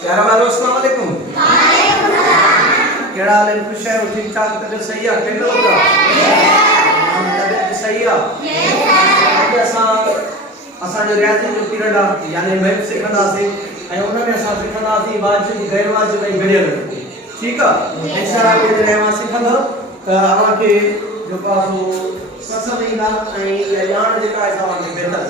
प्यारा भाई अस्सलाम वालेकुम। केड़ा हाल है? खुश है? ठीक ठाक? तबीयत सही है? केंद्र होगा तबीयत सही है? असा जो रियाज़ी जो पीरियड आ यानी मैथ सिखंदासी ऐं उन में असा सिखंदासी वाजिब गैर वाजिब ऐं गडियल। ठीक है इंशाअल्लाह के रहमा सिखंदा त अवा के जो पासो पसंद ईंदा ऐं या ॼाण जेका आहे अवा के बेहतर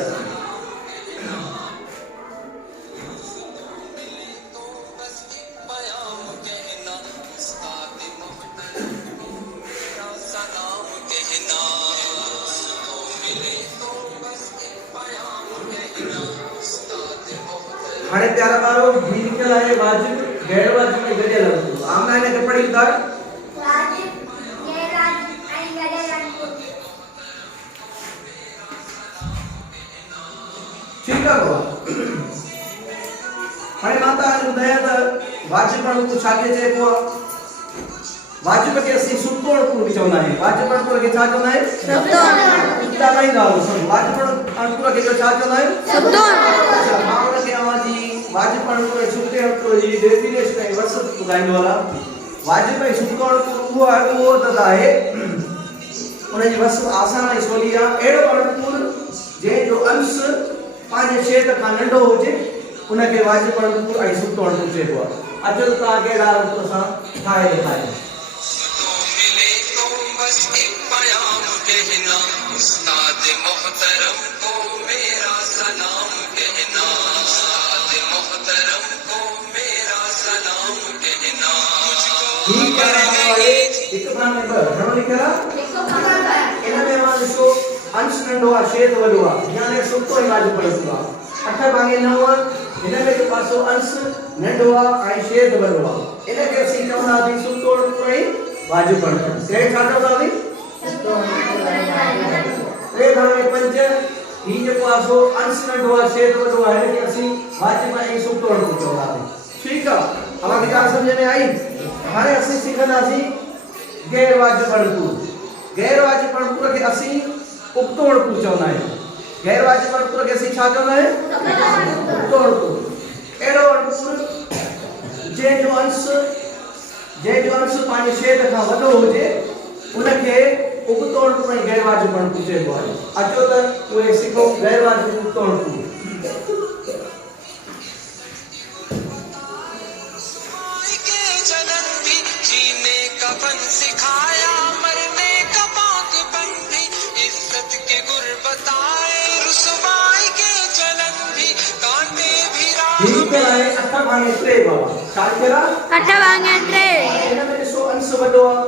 हाणे प्यारा बारो भी लिखल है वाजिब गैर वाजिब ऐं गडियल। आमना ने के पढ़ी था वाजिब गैर वाजिब ऐं गडियल। ठीक है बाबा। हाणे माता ने बुधाया त वाजिब पण को छा के जे को वाजिब के असि सुतोड़ को भी चवंदा है। वाजिब पण को के छा चवंदा है? सुतोड़। इता नहीं गाल सब वाजिब पण को के छा चवंदा है? सुतोड़। अच्छा मां के आवाजी वाजिब पण को सुते को जी डेफिनेशन है वर्ष बुधाइंदो वाला वाजिब ऐं सुतोड़ को वो त है उन जी बस आसान ऐं सोली आ। एड़ो अनुकूल जे जो अंश पांजे क्षेत्र का नंढो होजे उन के वाजिब अनुकूल ऐं सुतोड़ को चइबो आहे। अचो त तव्हां कहिड़ा रूप सां ठाहे ॾेखारियो। उस्ताद मोहतरम को मेरा सलाम कहना, उस्ताद मोहतरम को मेरा सलाम कहना। ठीक है वाले एक बार में घणो लिखला इन में मान शो अंश नंढो आहे छेद वॾो आहे यानी सुतो ई वाजिब पड़ंदो आहे। 8 भागे 9 इन में जो पासो अंश नंढो आहे ऐं छेद वॾो आहे इन खे असीं चवंदासीं सुतोड़ पूरो ई वाजिब पड़ंदो। टे छा चवंदासीं? 3 भागे 5 ही जो पासो अंश नंढो आहे छेद वॾो आहे इन खे असीं वाजिब ऐं सुतोड़ पूरो चवंदासीं। ठीक आहे अवां खे ॻाल्हि समझ में आई? हाणे असीं सिखंदासीं गैर वाजिब अनुकूल। गैर वाजिब अनुकूल के असीं उबतोड़ को चवंदा आहियूं। गैर वाजिब अनुकूल के असीं छा चवंदा आहियूं? उबतोड़ को। एड़ो अनुकूल जे जो अंश पांजे छेद खां वॾो हुजे उन खे उबतोड़ को ऐं गैर वाजिब अनुकूल चइबो आहे। अचो त उहे सिखो गैर वाजिब उबतोड़ को। सिखाया मरने का पाकपन भी, इज्जत के गुर बताए रुसवाई के चलन भी, कांटे भी ठीक है 8 भागे 3 बाबा छा केरा 8 भागे 3 इन में सो अंश वॾो आहे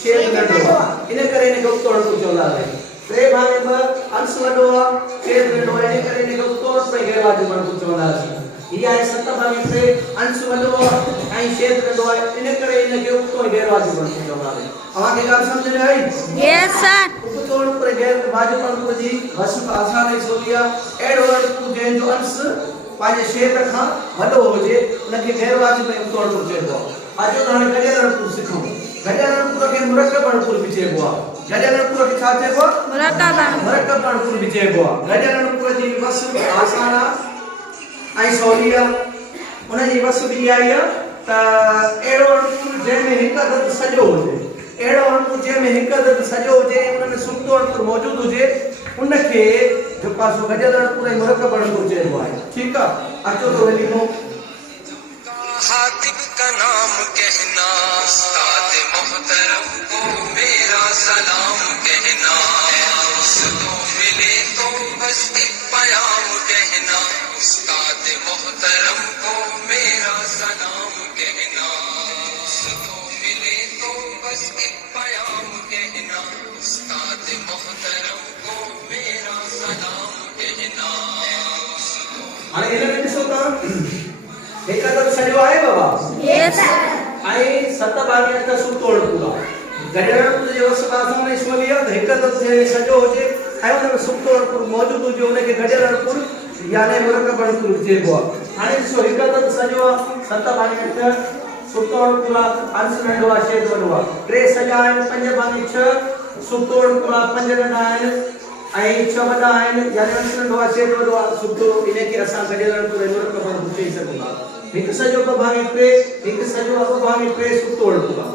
छेद नंढो आहे इन करे इन खे उबतोड़ को चवंदा आहिनि। 3 भागे 2 अंश वॾो आहे छेद नंढो आहे इन करे इन खे उबतोड़ पे गैर वाजिब अनुकूल चवंदा आहिनि। ये है 7 भागे 3 अंश वॾो आहे ऐं छेद नंढो आहे इन करे इन खे उबतोड़ गैर वाजिब अनुकूल चवंदा आहिनि। अवां खे ॻाल्हि सम्झ में आई? Yes sir. उबतोड़ पर गैर वाजिब अनुकूल जी बस आसान ऐं सोली आहे। एड़ो अनुकूल जंहिंजो अंश पांजे क्षेत्र खां वॾो हुजे उन खे गैर वाजिब ऐं उबतोड़ को चइबो आहे। अचो त हाणे गडियल अनुकूल सिखूं। गडियल अनुकूल खे मुरकब अनुकूल भी चइबो आहे। गडियल अनुकूल खे छा चइबो आहे? मुरकब अनुकूल भी चइबो आहे। गडियल अनुकूल जी बस आसान आहे ऐं सोली आहे। उन जी बस बि आई आहे त एड़ो अनुकूल जंहिंमें हिकु अदद सॼो हुजे एड़ो अनुकूल जंहिंमें हिकु अदद सॼो हुजे उन में सुतो अनुकूल मौजूद हुजे उन खे जो पासो गडियल अनुकूल ऐं मुरकब अनुकूल चइबो आहे। ठीक आहे अचो तो लिखो हातिब का नाम कहना, उस्ताद मोहतरम को मेरा सलाम कहना। तो मिले तो बस एक पयाम कहना, उस्ताद मोहतरम को मेरा सलाम कहना। तो मिले तो बस एक पयाम कहना, उस्ताद मोहतरम को मेरा सलाम कहना। हाणे इन में ॾिसो तव्हां हिकु अदद सॼो आहे बाबा? यस ऐं 7 भागे 8 सुतोड़ पूरा। गडियल अनुकूल जो आसान ऐं सोली आहे त हिकु अदद जंहिंमें सॼो हुजे ऐं उन में सुतोड़ अनुकूल मौजूद हुजे उन खे गडियल अनुकूल यानी मुरकब अनुकूल चइबो आहे। हाणे ॾिसो हिकु अदद सॼो आहे 7 भागे 8 सुतोड़ पूरा अंश नंढो आहे छेद वॾो आहे। 3 सॼा आहिनि 5 भागे 6 सुतोड़ पूरा 5 नंढा आहिनि ऐं 6 वॾा आहिनि यानी अंश नंढो आहे छेद वॾो आहे सुतो इन खे असां गडियल अनुकूल ऐं मुरकब अनुकूल चई सघूं था। हिकु सॼो ॿ भाङे टे, हिकु सॼो ॿ भाङे टे सुक्तो अणपुर आहे।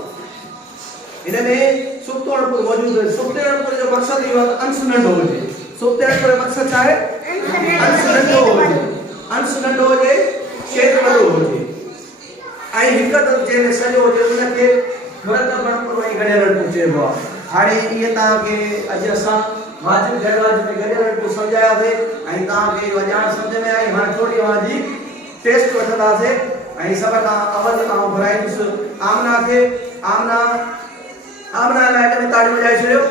इन में सुक्तो अणपुर मौजूदु आहे। सुक्ते अणपुर जो मक़सदु इहो आहे त अंश नंढो हुजे। सुक्ते अणपुर जो मक़सदु छा आहे? अंश नंढो हुजे, अंश नंढो हुजे, छेद वॾो हुजे। ऐं हिकु त जंहिंमें सॼो हुजे उनखे मुरतब अणपुर ऐं गॾियल अणपुर चइबो आहे। हाणे इहे तव्हांखे अॼु असां वाजिब गैर वाजिब में गॾियल अणपुर सम्झायासीं ऐं तव्हांखे इहो ॼाण सम्झ में आई। हाणे थोरी तव्हांजी टेस्ट वठंदासीं ऐं सभ खां अवल आउं घुराईंदुसि आमना खे। आमना लाइ हिन में ताड़ियूं वॼाए छॾियो।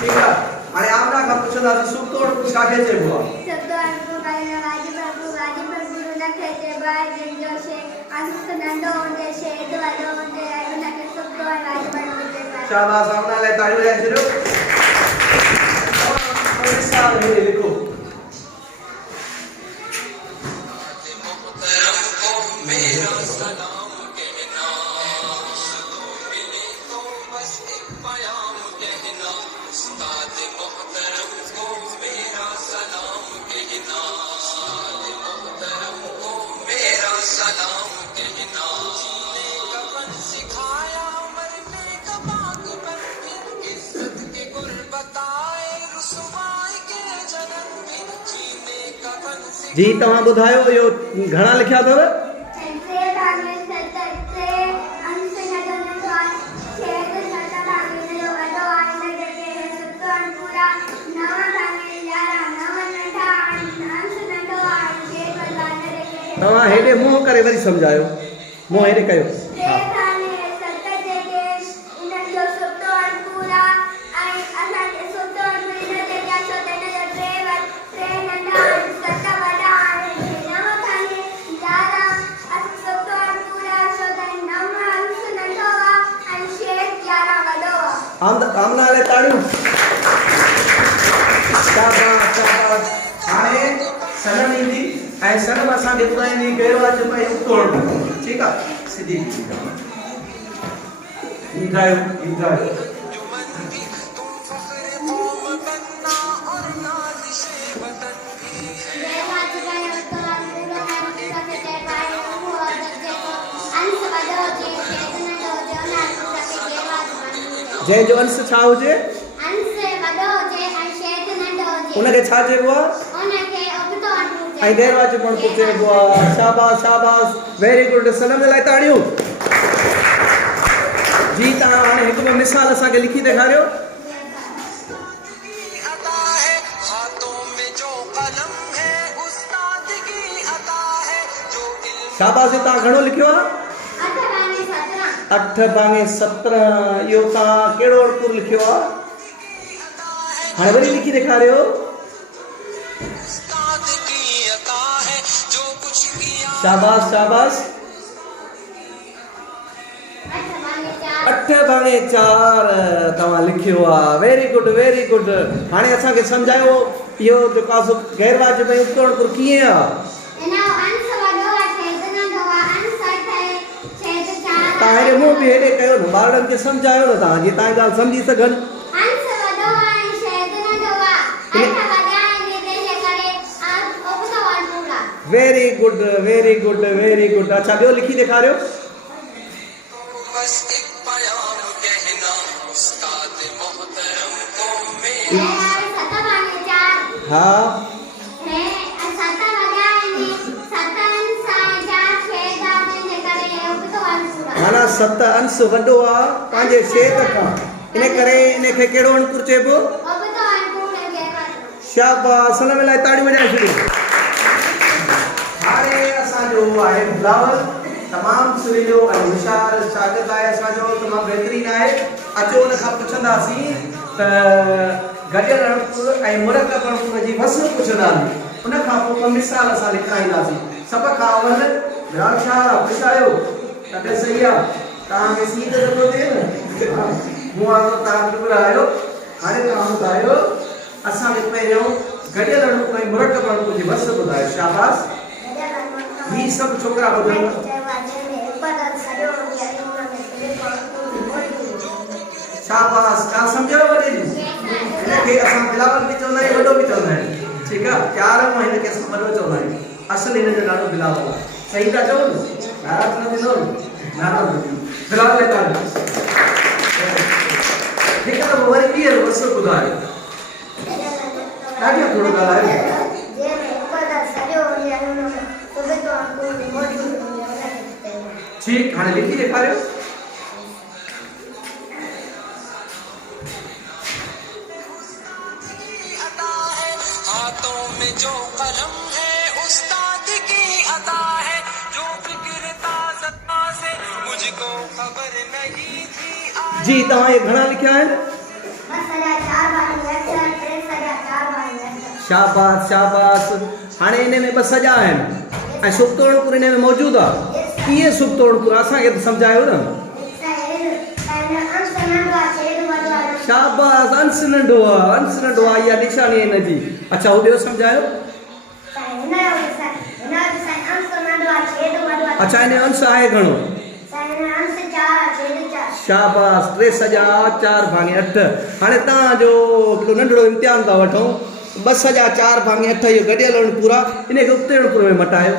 ठीकु आहे। हाणे आमना खां पुछंदासीं सुक्तो अणपुर छाखे चइबो आहे? सुक्तो अणपुर वाजिब अणपुर उनखे चइबो आहे जंहिंजो अंश नंढो हुजे, छेद वॾो हुजे ऐं उनखे सुक्तो ऐं वाजिब अणपुर चइबो आहे। शाबाश, आमना लाइ ताड़ियूं वॼाए छॾियो। मिसाल हे लिखो। मेरा सलाम कहना, मिले तो बस एक प्याम कहना, उस्ताद मोहतरम को मेरा सलाम कहना, मोहतरम को मेरा सलाम कहना। जीने का फन सिखाया, मरने का बागबन, इज्जत के गुर बताए, रुसवाई के जलन में। जीने का फन जी तव्हां ॿुधायो इहो घणा लिखिया अथव? तव्हां हेॾे मुंहुं करे वरी सम्झायो। मुंहुं हेॾे कयो। आमना लाइ ताड़ियूं। शाबाश शाबाश। हाणे सनम ईंदी ऐं सनम असांखे ॿुधाईंदी कहिड़ो आहे चइबो आहे सुक्तो अणपुर। ठीकु आहे। सिधी ॿुधायो ॿुधायो। जंहिंजो अंश छा हुजे? अंश वॾो हुजे ऐं छेद नंढो हुजे उनखे छा चइबो आहे? उनखे उबतो अणपुर ऐं गैर वाजिब अणपुर चइबो आहे। शाबाश शाबाश, वेरी गुड। सनम लाइ ताड़ियूं। जी तव्हां हाणे हिकु ॿ मिसाल असांखे लिखी ॾेखारियो। अता है हाथों में जो कलम है, उस्ताद की अता है जो इल्म। शाबाश। तव्हां घणो लिखियो आहे? 8 भाङे 17। इहो तव्हां कहिड़ो अणपुर लिखियो आहे? हाणे वरी लिखी ॾेखारियो। उस्ताद की अता है जो कुछ किया। शाबाश शाबाश। 8 भाङे 4 तव्हां लिखियो आहे। Very good very good. हाणे असांखे सम्झायो इहो जेको आहे गैर वाजिब ऐं उबतो अणपुर कीअं आहे? तव्हां हेॾे मुंहुं बि हेॾे कयो न, ॿारनि खे सम्झायो न तव्हां, जीअं तव्हांजी ॻाल्हि सम्झी सघनि। Very good very good very good. अच्छा ॿियो लिखी ॾेखारियो। बस एक प्याम कहना, उस्ताद मोहतरम को मेरा। हा माना 7 अंश वॾो आहे पंहिंजे छेद खां, इन करे इनखे कहिड़ो अणपुर चइबो? शाबाश। सनम लाइ ताड़ियूं वॼाए छॾियो। हाणे असांजो आहे बिलावल, तमामु सुरीलो ऐं होशियारु शागिर्दु आहे असांजो, तमामु बहितरीनु आहे। अचो हुन खां पुछंदासीं त गॾियल अणपुर ऐं मुरतब अणपुर जी वस्ल पुछंदासीं। उन खां पोइ ॿ मिसाल असां लिखाईंदासीं। सभ खां अवल विराट शाह ख़ुशि आहियो? तबियत सही आहे? तव्हांखे सीत नथो थिए न? मूं वारो तव्हां बिल्कुलु आहियो। हाणे तव्हां ॿुधायो असांखे पहिरियों गॾियल अणपुर ऐं मुरतब अणपुर जी वस्ल ॿुधायो। शाबाश। ही सभु छोकिरा ॿुधनि। शाबाश। तव्हां सम्झो वॾे हिनखे असां बिलावल बि चवंदा आहियूं, वॾो बि चवंदा आहियूं। ठीकु आहे। प्यार मां हिनखे असां वॾो चवंदा आहियूं। असल इन जो नालो बिलाल आहे सही था चओ नाराज़ न थींदो नाराज़ न थींदो बिलाल ले ताली हिकु दफ़ो वरी ॿीहर वसो ॿुधायो ॾाढी थोरो ॻाल्हायो ठीक हाणे लिखी ॾेखारियो हाथों में जो कलम है उस्ताद की अता है जो फिक्र ताज़ा से मुझको खबर नहीं थी जी तव्हां ये घणा लिखिया आहिनि शाबाश शाबाश हाणे इन में ॿ सॼा आहिनि ऐं सुक्तोड़पुर इन में मौजूदु आहे कीअं सुक्तोड़पुर असांखे त सम्झायो न शाबाश अंश नंढो आहे इहा निशानी आहे हिन जी अच्छा उहो ॿियो सम्झायो अच्छा इन अंश आहे घणो शाबाश 3 सॼा 4 भाङे 8 हाणे तव्हांजो हिकिड़ो नंढिड़ो इम्तिहान था वठूं 2 सॼा 4 भाङे 8 इहो गॾियल अणपुर आहे इनखे उक्तेड़पुर में मटायो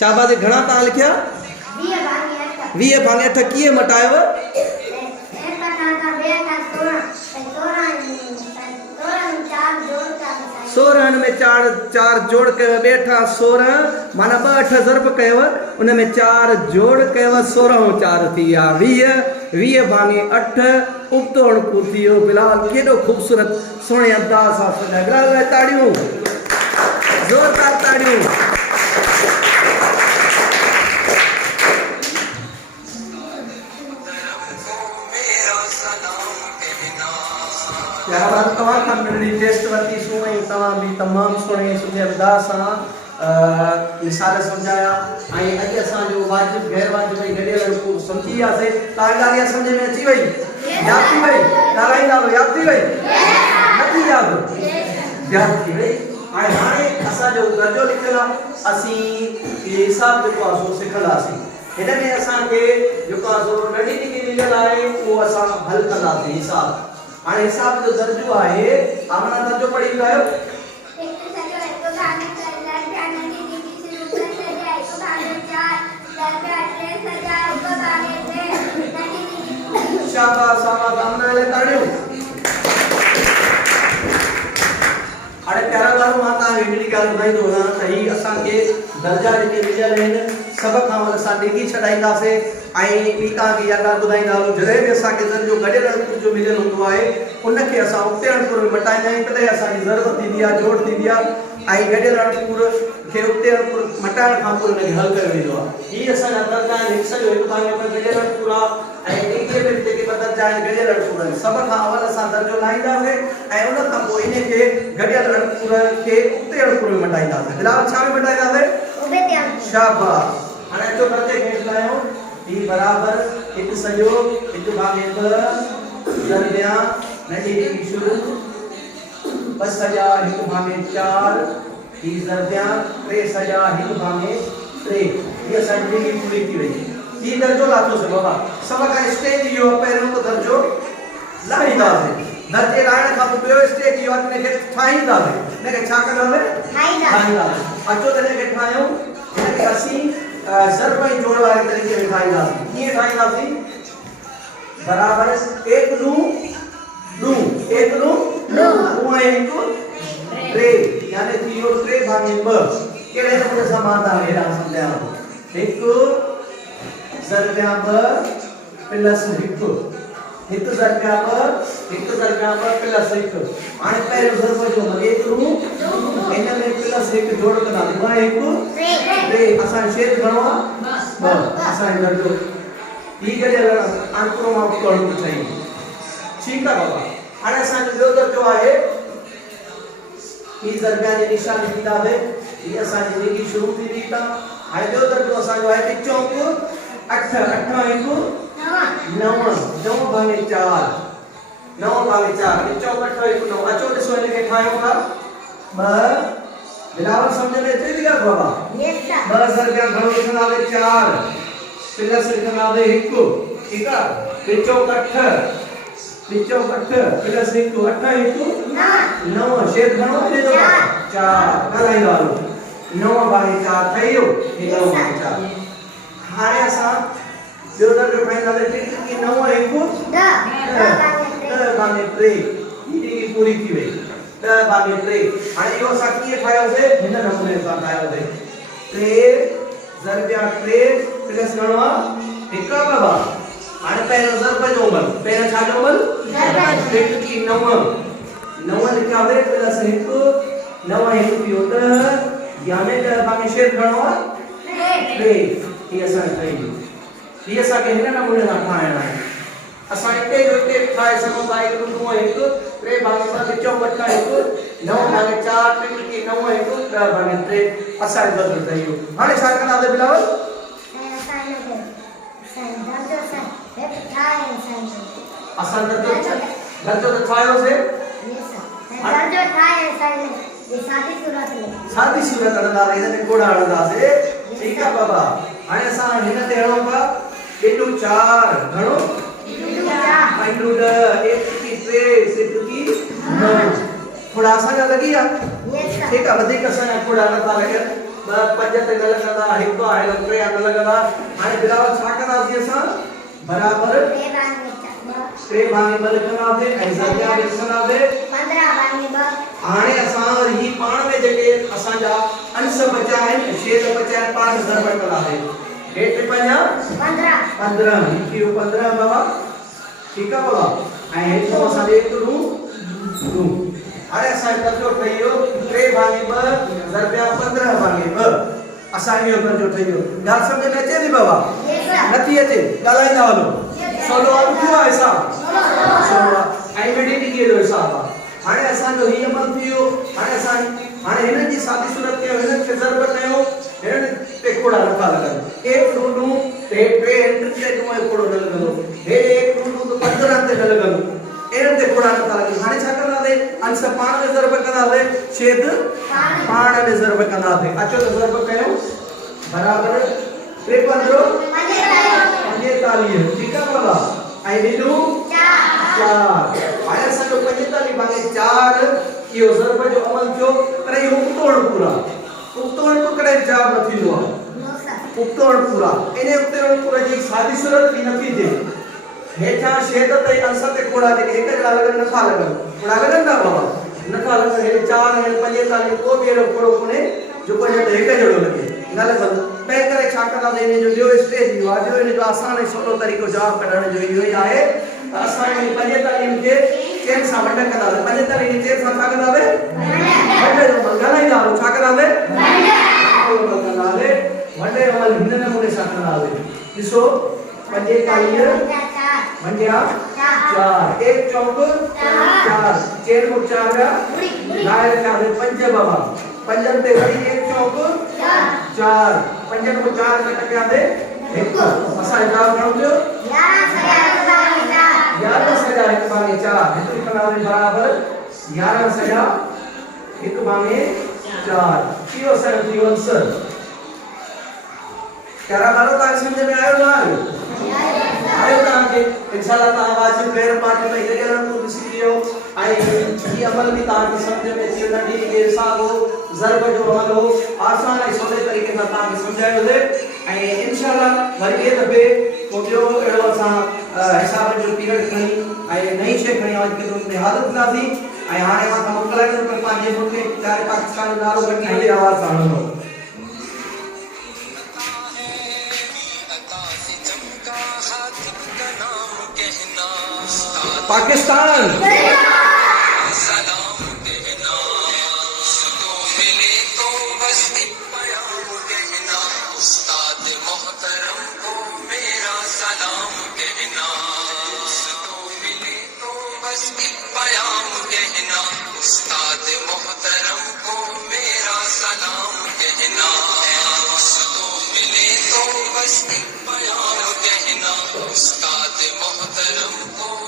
शाबाश घणा तव्हां लिखिया 20 भाङे 8 कीअं मटायव सोरहं में 4 जोड़ कयो ॿेठा 16 माना 2 8 ज़रब कयो उन में 4 जोड़ कयो 16 4 थी विया 20 भाङे 8 उक्तो अणपुर थी वियो बिलाल केॾो ख़ूबसूरत सुहिणे अंदाज़ सां सॼा बिलाल लाइ ताड़ियूं ज़ोरदार ताड़ियूं यार बात तव्हां खां मिलणी टेस्ट वरिती सुई तव्हां बि तमामु सुहिणे सुठे अंदाज़ सां मिसाल सम्झाया ऐं अॼु असांजो वाजिब गैर वाजिब ऐं गॾियल अणपुर सम्झी वियासीं तव्हां ॻाल्हि इहा सम्झ में अची वई यादि थी वई ॻाल्हाईंदा यादि थी वई नथी यादि थी वई ऐं हाणे असांजो दर्जो लिखियलु आहे असीं हिसाब जेको आहे सो सिखंदासीं हिन में असांखे जेको आहे सो नंढी जेकी मिलियल आहे उहो असां हल कंदासीं हिसाब हाणे हिसाब जो दर्जो आहे आमना दर्जो पढ़ी ॿुधायो शाबाश शाबाश आमना ले ताड़ियो हाणे प्यारा वारो मां तव्हांखे हिकिड़ी ॻाल्हि ॿुधाईंदो वञा त ही असांखे दर्जा जेके मिलियल आहिनि सभ खां वधि असां ॾिघी छॾाईंदासीं ऐं ॿी तव्हांखे इहा ॻाल्हि ॿुधाईंदा हलूं जॾहिं बि असांखे दर्जो गॾियल अणपुर जो मिलियल हूंदो आहे उनखे असां उक्ते अणपुर में मटाईंदा आहियूं तॾहिं असांजी ज़रूरत थींदी आहे जोड़ थींदी आहे ऐं गॾियल अणपुर खे उक्ते अणपुर मटाइण खां पोइ हुनखे हल कयो वेंदो आहे हीअ असांजा दर्जा आहिनि हिकु सॼो हिकु भाङे ॿ गॾियल अणपुर आहे ऐं ॿिए में जेके ॿ दर्जा आहिनि गॾियल अणपुर आहिनि सभ खां अवल असां दर्जो लाहींदासीं ऐं उन खां पोइ इनखे गॾियल अणपुर खे उक्ते अणपुर में मटाईंदासीं बिलाल छा में मटाईंदासीं शाबाश हाणे अचो दर्जे खे लाहियूं ही बराबर हिकु सॼो हिकु भाङे 2 दरमिया नंढी जेकी शुरू 2 सॼा हिकु भाङे 4 ही दरमिया 3 सॼा हिकु भाङे 3 ये असांजी जेकी पूरी थी वई ही दर्जो लाथोसीं बाबा सभ खां स्टेज इहो पहिरियों त दर्जो लाहींदासीं दर्जे लाहिण खां पोइ ॿियो स्टेज इहो आहे हिनखे ठाहींदासीं हिनखे छा कंदासीं ठाहींदासीं अचो त हिनखे ठाहियूं हिनखे असीं ज़रब ऐं जोड़ वारे तरीक़े में ठाहींदासीं कीअं ठाहींदासीं बराबर 1 2 1 2 यानी थी वियो 3 भाङे 2 कहिड़े नमूने सां मां तव्हांखे हेॾां सम्झायां थो 1 ज़रबिया 2 प्लस 1 ज़रबिया 2 प्लस 1 हाणे पहिरियों ज़रब जो 1 2 हिन में प्लस 1 जोड़ कंदासीं 1 असां शेर घणो आहे 2 असांजो दर्जो ही गॾियल अणपुर मां अणपुर ठही ठीकु आहे बाबा हाणे असांजो ॿियो दर्जो आहे ही ज़रबिया जी निशानी ॾींदासीं ही असांजी ज़िंदगी शुरू थी वई था हाणे ॿियो दर्जो असांजो आहे 8 8 1 9 भाङे 4 चौक 8 1 9 अचो ॾिसो हिनखे ठाहियूं था 2 बिलावल सम्झ में अचे थी ॻाल्हि बाबा 2 ज़रबिया घणो लिखंदासीं 4 प्लस लिखंदासीं 1 ठीक है पिचो कठ प्लस 1 8 9 शेर घणो दे दो 4 ॻाल्हाई वारो 9 भागे 4 ठहियो 9 भागे 4 हाणे असां ॿियो दर्जो ठाहींदासीं टिक की 9 1 10 भागे 3 ई पूरी थी वई 10 भागे 3 हाणे इहो असां कीअं ठाहियोसीं हिन नमूने सां ठाहियोसीं 3 ज़रबिया 3 प्लस 9 हिकु बाबा हाणे पहिरियों ज़रब जो अमल पहिरियों छा जो अमल टिक की 9 लिखियासीं प्लस 1 9 1 थियो 10 याने 10 भागे शेर घणो आहे 3 ही असां ठही ही असांखे हिन नमूने सां ठाहिणा आहे असां हिते जो हिते ठाहे सघूं था 1 2 1 3 भागे 2 विचो वटा 1 9 भागे 4 टिक की 9 1 10 भागे 3 असां बदल ठही वियो हाणे छा कंदासीं बिलावल असां दर्जो त ठाहियोसीं सादी सूरत हणंदासीं हिन में कोड़ा हणंदासीं ठीकु आहे बाबा हाणे असां हिन ते हणूं था 2 4 घणो 2 10 1 की 3 2 की 9 थोड़ा असांजा लॻी आहे ठीकु आहे वधीक असांजा कोड़ा नथा लॻनि 5 ते न लॻंदा हिकु आहे 3 न लॻंदा हाणे बिलावल छा कंदासीं असां बराबर 3 भागे 2 लिखंदासीं ऐं ज़रबिया बि लिखंदासीं 15 भागे 2 हाणे असां ही पाण में जेके असांजा अंश बचा आहिनि शेर बचा आहिनि पाण में ज़रब कंदासीं हेठि 15 लिखियो 15 बाबा ठीकु आहे बाबा ऐं हेठि असां ॾे करूं हाणे असां दर्जो ठही वियो 3 भागे 2 ज़रबिया 15 भागे 2 असां इहो दर्जो ठही वियो ॻाल्हि सम्झ में अचे थी बाबा नथी अचे ॻाल्हाईंदा वञो सोलो थियो आहे हिसाब ऐं मिडी डिग्री जो हिसाब आहे हाणे असांजो ही अमल थी वियो हाणे हिननि जी सादी सूरत कयो हिननि खे ज़रब कयो हिननि ते कोड़ा नथा लॻनि 1 2 ते 3 एंट्री ते कोड़ो न लॻंदो हे 1 2 तो 15 ते न लॻंदो इन्हनि ते कोड़ा नथा लॻनि हाणे छा कंदासीं अंश पाण में ज़रब कंदासीं छेद पाण में ज़रब कंदासीं अचो त ज़रब कयो बराबर 3 15 45 ठीकु आहे बाबा ऐं ॿिलू 4 हाणे असांजो 45 भागे 4 इहो ज़रब जो अमल थियो पर इहो उतोड़ कॾहिं जवाब न थींदो आहे उतोड़ पूरा इन उतोड़ पूरा जी सादी सूरत बि नथी थिए हेठा शेद ते अंश ते कोड़ा जेके हिक जहिड़ा लॻनि नथा लॻनि कोड़ा लॻनि था बाबा नथा लॻनि हे 4 हे 45 को बि अहिड़ो कोड़ो कोन्हे जेको हिन ते हिक जहिड़ो लॻे न लॻंदो तंहिं करे छा कंदासीं इन जो ॿियो स्टेज इहो आहे ॿियो इन जो आसान ऐं सवलो तरीक़ो जवाब कढण जो इहो ई आहे त असां इन 45 खे चेन सां वंड कंदासीं 45 खे चेन सां छा कंदासीं वंड जो अमल ॻाल्हाईंदा आहियो छा कंदासीं वंड जो अमल हिन नमूने सां कंदासीं ॾिसो 45 वंडिया 4 1 चौक 4 चेन को 4 लाए रखावे 5 बाबा 5 ते वरी 1 चौक 4 5 को 4 में टकिया दे 1 असा जवाब घणो थियो 11 सजा 1 भागे 4 हिते करावे बराबर 11 सजा 1 भागे 4 कियो सर थियो आंसर करा बारो का समझ में आयो ना आयो तव्हांखे इंशाअल्लाह तव्हां वाजिब गैर पार्ट में जॻह को ॾिसी लियो ऐं ही अमल भी तव्हांखे सम्झ में अची नंढी के हिसाब हो ज़रब जो अमल हो आसान ऐं सवले तरीक़े सां तव्हांखे सम्झायोसीं ऐं इंशाअल्लाह वरी ॿिए दफ़े को ॿियो अहिड़ो असां हिसाब जो पीरियड खणी ऐं नई शइ खणी अची करे हाज़िर थींदासीं ऐं हाणे मां तव्हां मोकिलाईंदुमि पर पंहिंजे मुल्क प्यारे पाकिस्तान जो नालो वठी हली आवाज़ सां हणंदो पाकिस्तान सलाम कहना तो मिले तो बस एक प्याम कहना उस्ताद मोहतरम को मेरा सलाम कहना तो मिले तो बस एक प्याम कहना उस्ताद मोहतरम को मेरा सलाम कहना तो मिले तो बस एक प्याम कहना उस्ताद मोहतरम को